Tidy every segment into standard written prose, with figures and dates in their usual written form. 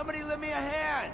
Somebody lend me a hand!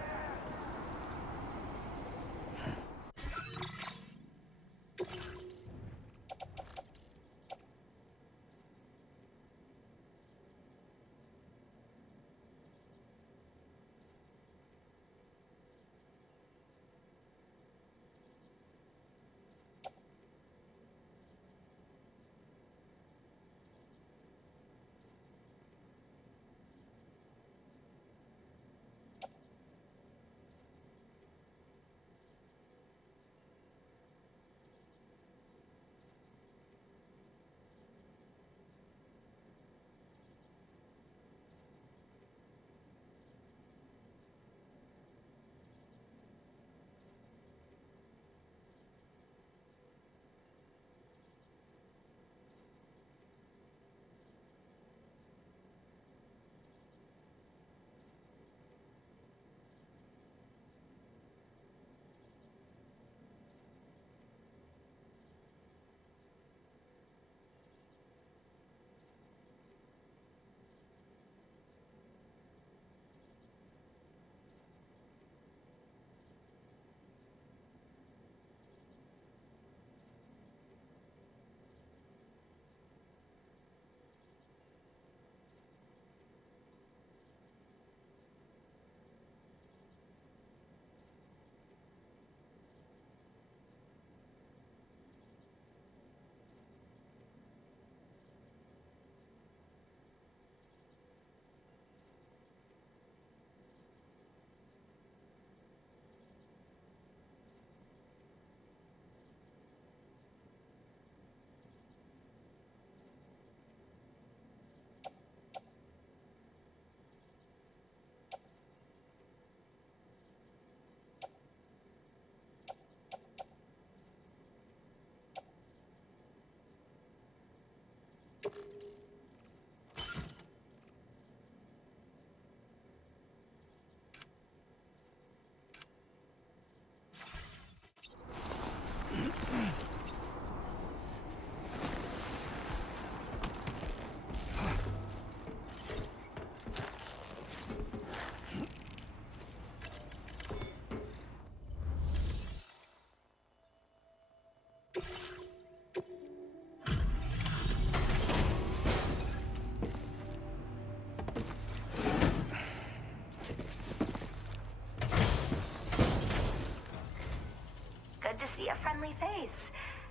Good to see a friendly face.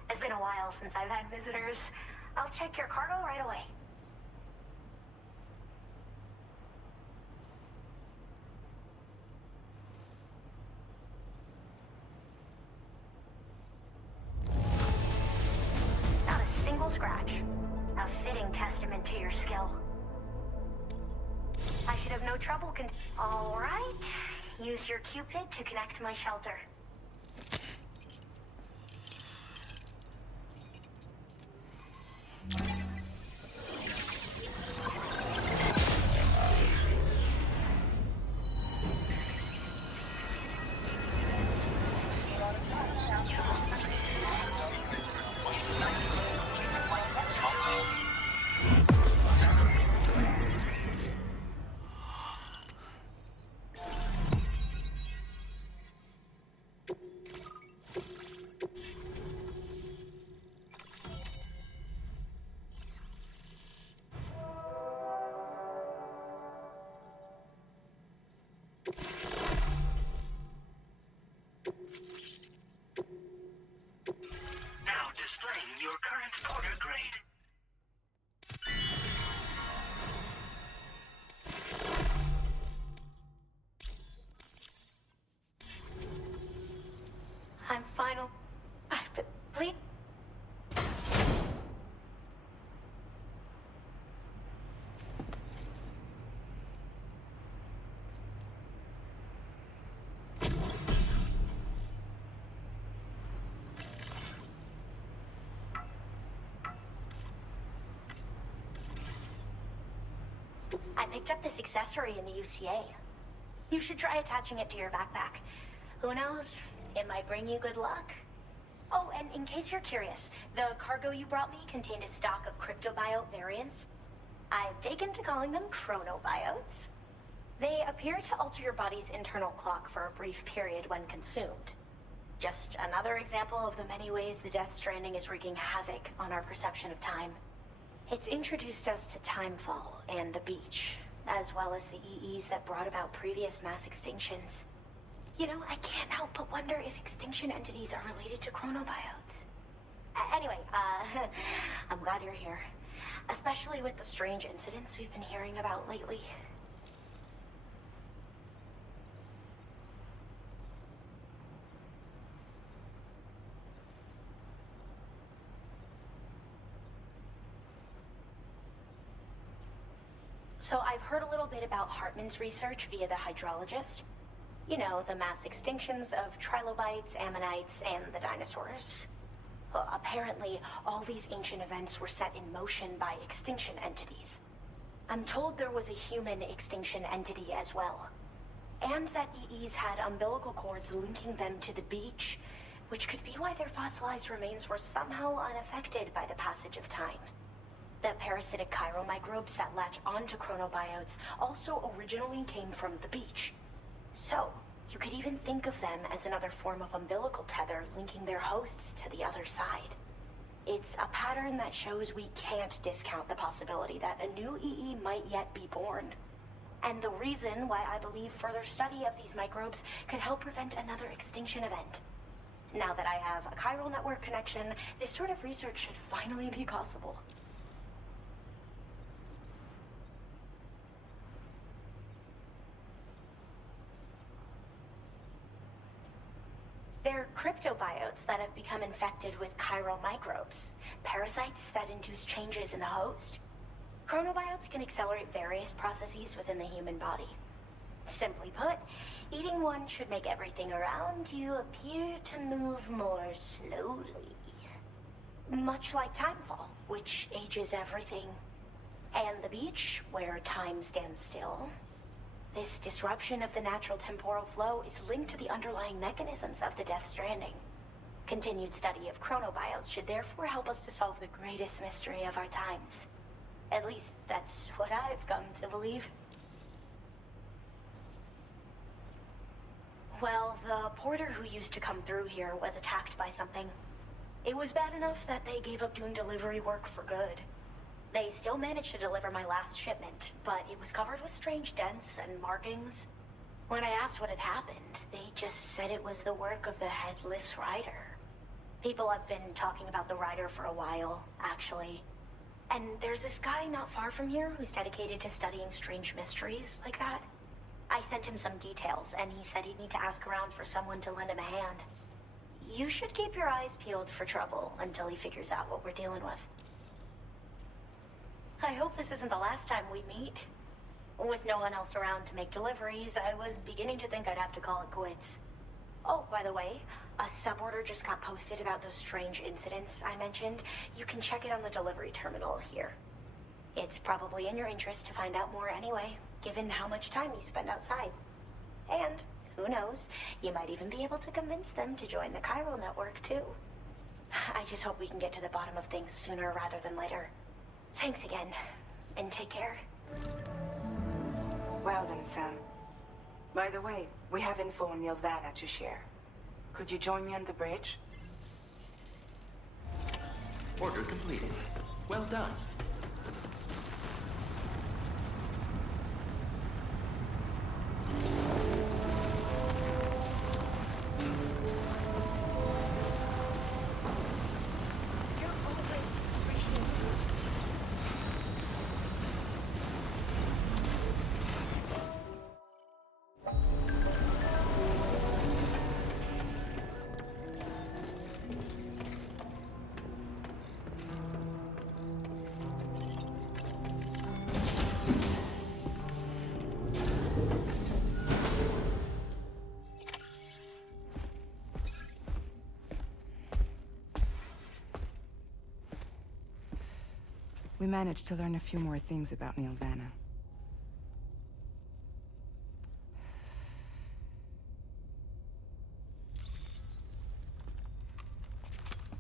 It's been a while since I've had visitors. I'll check your cargo right away. Not a single scratch. A fitting testament to your skill. I should have no trouble All right. Use your Cupid to connect my shelter. Now displaying your current order grade. I'm final. Please. I picked up this accessory in the UCA. You should try attaching it to your backpack. Who knows? It might bring you good luck. Oh, and in case you're curious, the cargo you brought me contained a stock of cryptobiote variants. I've taken to calling them chronobiotes. They appear to alter your body's internal clock for a brief period when consumed. Just another example of the many ways the Death Stranding is wreaking havoc on our perception of time. It's introduced us to timefall and the beach, as well as the EEs that brought about previous mass extinctions. You know, I can't help but wonder if extinction entities are related to chronobiotes. Anyway, I'm glad you're here. Especially with the strange incidents we've been hearing about lately. So I've heard a little bit about Hartman's research via the hydrologist. You know, the mass extinctions of trilobites, ammonites, and the dinosaurs. Well, apparently, all these ancient events were set in motion by extinction entities. I'm told there was a human extinction entity as well. And that EEs had umbilical cords linking them to the beach, which could be why their fossilized remains were somehow unaffected by the passage of time. The parasitic chiromicrobes that latch onto chronobiotes also originally came from the beach. So, you could even think of them as another form of umbilical tether linking their hosts to the other side. It's a pattern that shows we can't discount the possibility that a new EE might yet be born. And the reason why I believe further study of these microbes could help prevent another extinction event. Now that I have a chiral network connection, this sort of research should finally be possible. They're cryptobiotes that have become infected with chiral microbes, parasites that induce changes in the host. Chronobiotes can accelerate various processes within the human body. Simply put, eating one should make everything around you appear to move more slowly. Much like timefall, which ages everything. And the beach, where time stands still. This disruption of the natural temporal flow is linked to the underlying mechanisms of the Death Stranding. Continued study of chronobiotes should therefore help us to solve the greatest mystery of our times. At least, that's what I've come to believe. Well, the porter who used to come through here was attacked by something. It was bad enough that they gave up doing delivery work for good. They still managed to deliver my last shipment, but it was covered with strange dents and markings. When I asked what had happened, they just said it was the work of the Headless Rider. People have been talking about the Rider for a while, actually. And there's this guy not far from here who's dedicated to studying strange mysteries like that. I sent him some details, and he said he'd need to ask around for someone to lend him a hand. You should keep your eyes peeled for trouble until he figures out what we're dealing with. I hope this isn't the last time we meet. With no one else around to make deliveries, I was beginning to think I'd have to call it quits. Oh, by the way, a suborder just got posted about those strange incidents I mentioned. You can check it on the delivery terminal here. It's probably in your interest to find out more anyway, given how much time you spend outside. And, who knows, you might even be able to convince them to join the chiral network, too. I just hope we can get to the bottom of things sooner rather than later. Thanks again, and take care. Well then, Sam. By the way, we have info on Nilvana to share. Could you join me on the bridge? Order completed. Well done. We managed to learn a few more things about Nilvana.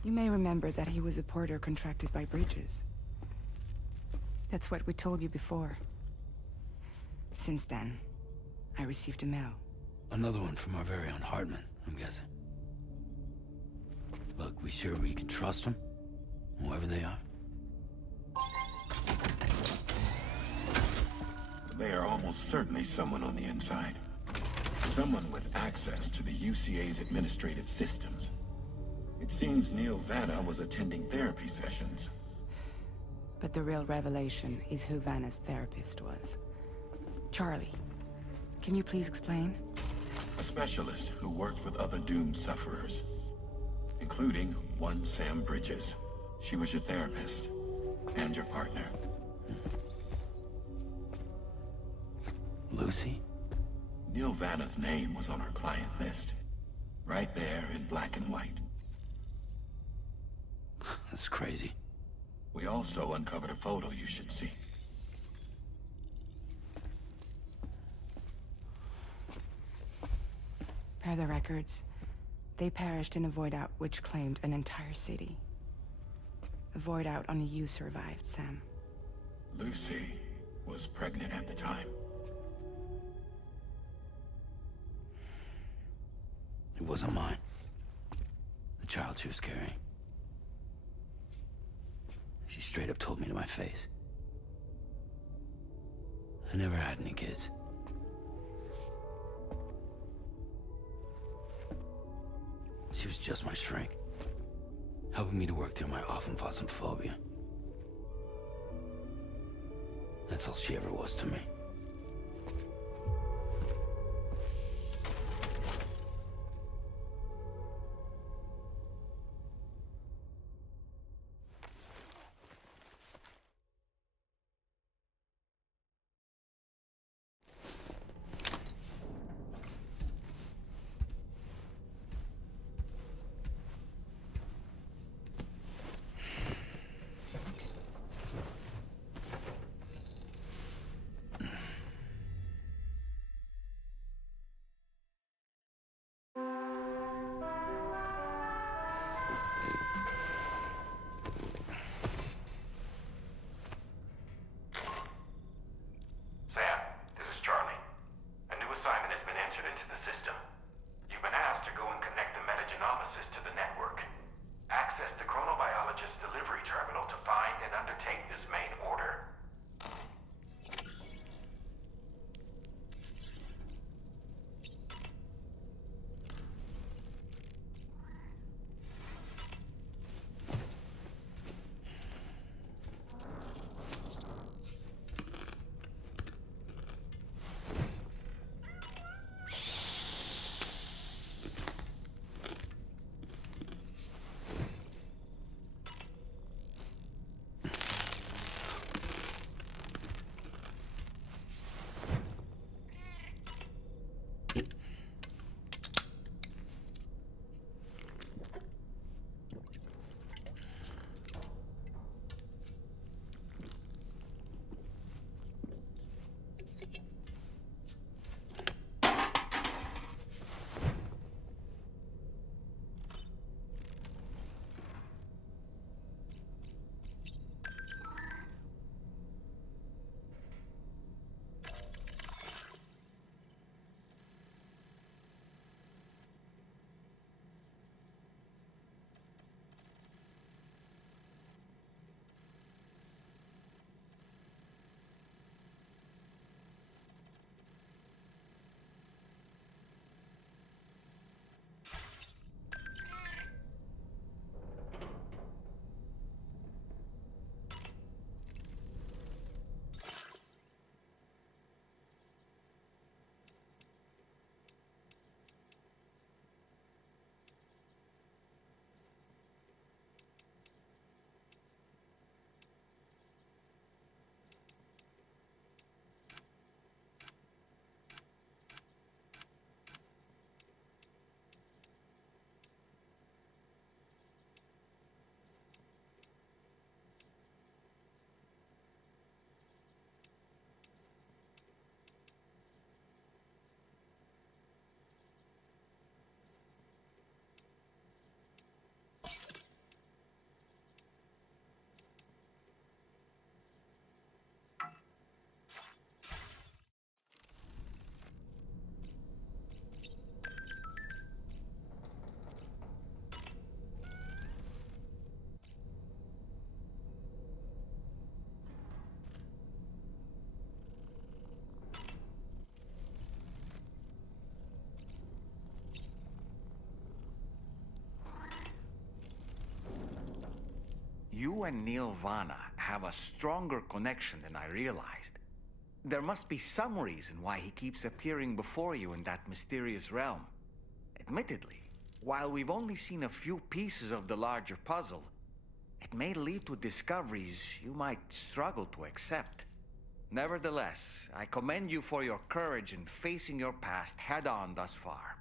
You may remember that he was a porter contracted by Bridges. That's what we told you before. Since then, I received a mail. Another one from our very own Hartman, I'm guessing. Look, we sure we can trust them? Whoever they are? They are almost certainly someone on the inside. Someone with access to the UCA's administrative systems. It seems Neil Vanna was attending therapy sessions. But the real revelation is who Vanna's therapist was. Charlie, can you please explain? A specialist who worked with other doomed sufferers, including one Sam Bridges. She was your therapist and your partner. Lucy? Neil Vanna's name was on her client list. Right there in black and white. That's crazy. We also uncovered a photo you should see. Per the records, they perished in a void out which claimed an entire city. A void out only you survived, Sam. Lucy was pregnant at the time. It wasn't mine. The child she was carrying. She straight up told me to my face. I never had any kids. She was just my shrink, helping me to work through my often phobia. That's all she ever was to me. and Neil Vana have a stronger connection than I realized. There must be some reason why he keeps appearing before you in that mysterious realm. Admittedly, while we've only seen a few pieces of the larger puzzle, it may lead to discoveries you might struggle to accept. Nevertheless, I commend you for your courage in facing your past head-on thus far.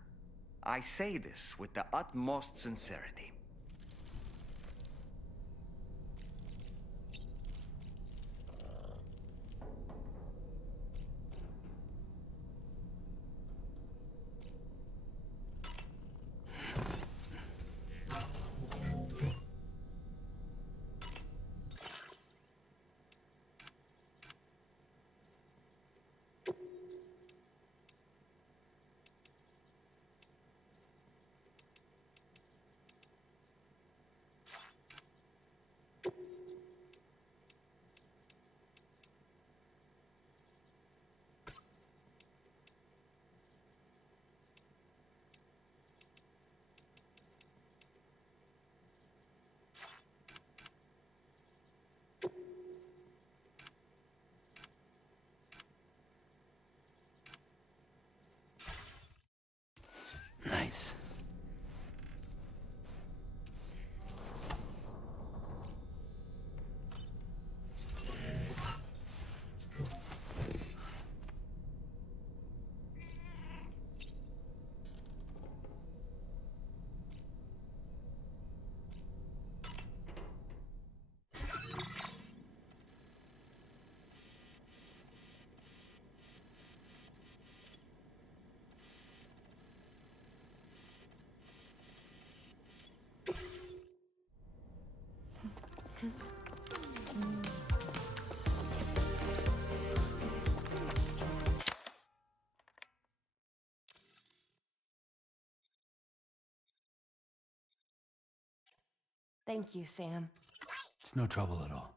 I say this with the utmost sincerity. Nice. Thank you, Sam. It's no trouble at all.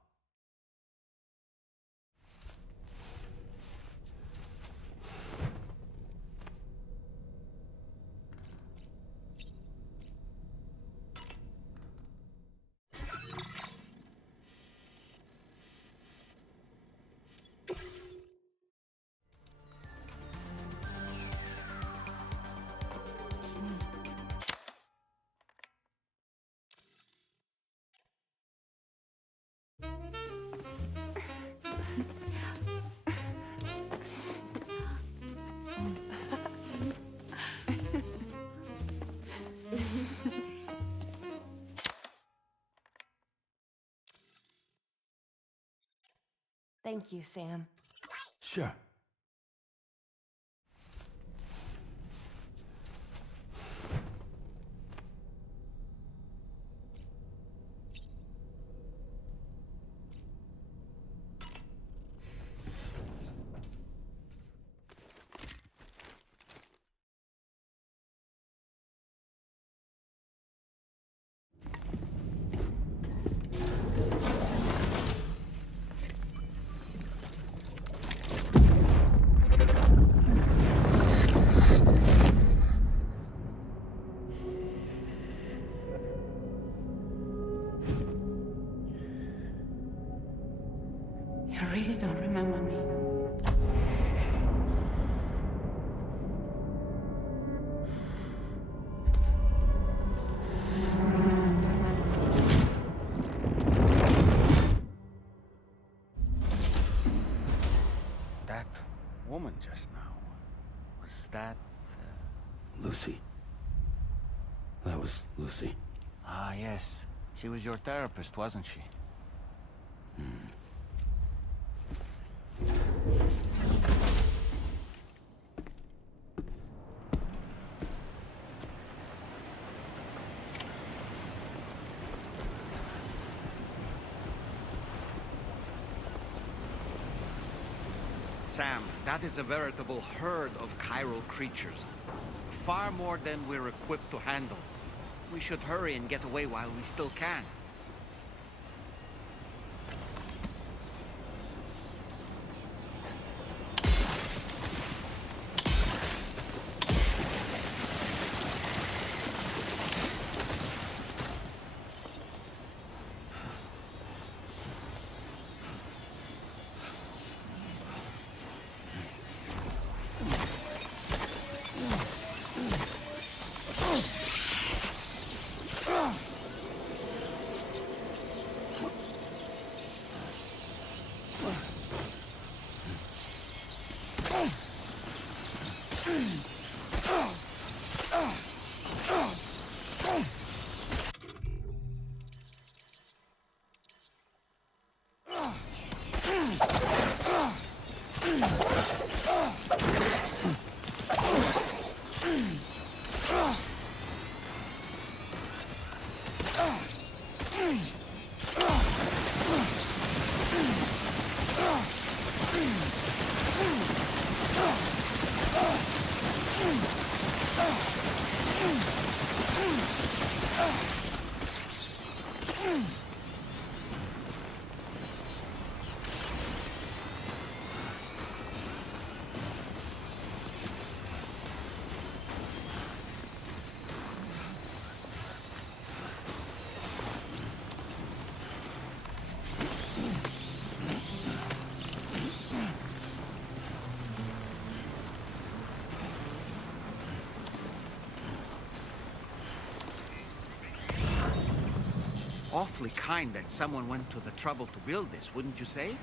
Thank you, Sam. Sure. You really don't remember me. That woman just now, was that... Lucy. That was Lucy. Ah, yes. She was your therapist, wasn't she? Sam, that is a veritable herd of chiral creatures. Far more than we're equipped to handle. We should hurry and get away while we still can. Awfully kind that someone went to the trouble to build this, wouldn't you say?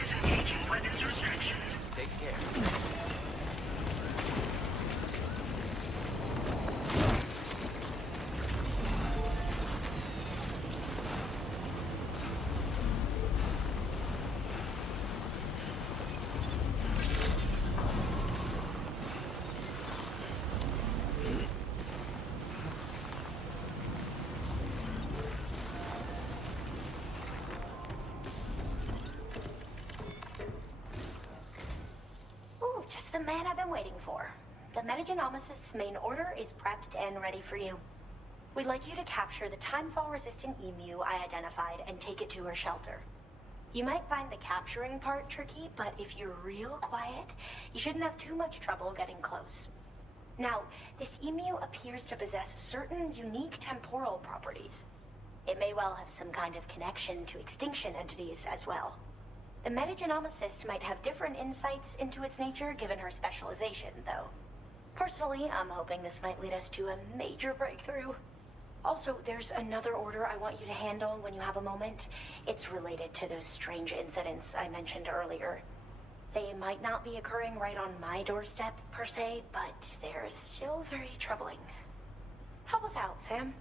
Disengaging weapons restrictions. Take care. Ooh, just the man I've been waiting for. The Metagenomicist's main order is prepped and ready for you. We'd like you to capture the timefall-resistant emu I identified and take it to her shelter. You might find the capturing part tricky, but if you're real quiet, you shouldn't have too much trouble getting close. Now, this emu appears to possess certain unique temporal properties. It may well have some kind of connection to extinction entities as well. The metagenomicist might have different insights into its nature given her specialization, though. Personally, I'm hoping this might lead us to a major breakthrough. Also, there's another order I want you to handle when you have a moment. It's related to those strange incidents I mentioned earlier. They might not be occurring right on my doorstep, per se, but they're still very troubling. Help us out, Sam.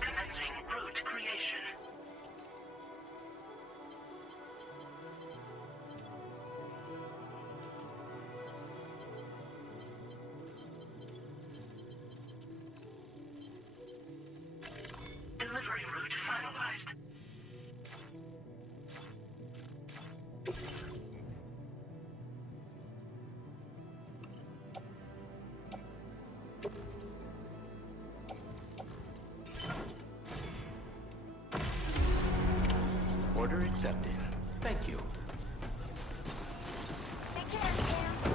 Commencing route creation. Delivery route finalized. Order accepted. Thank you. Take care, Sam.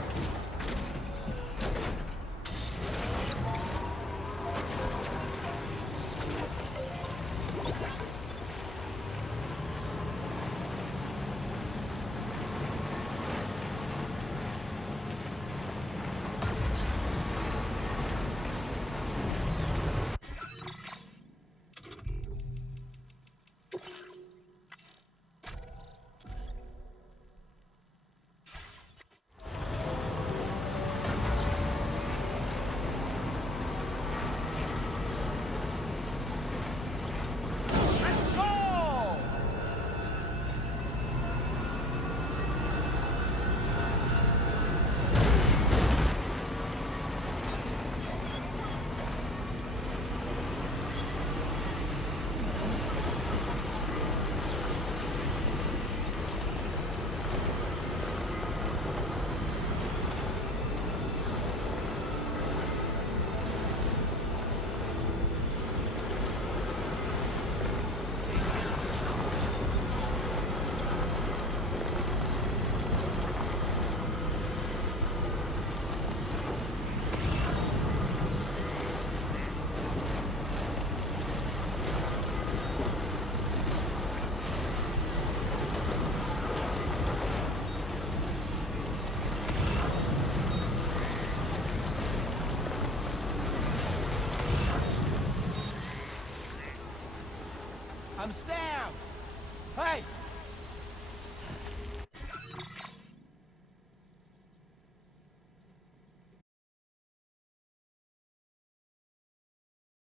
I'm Sam! Hey,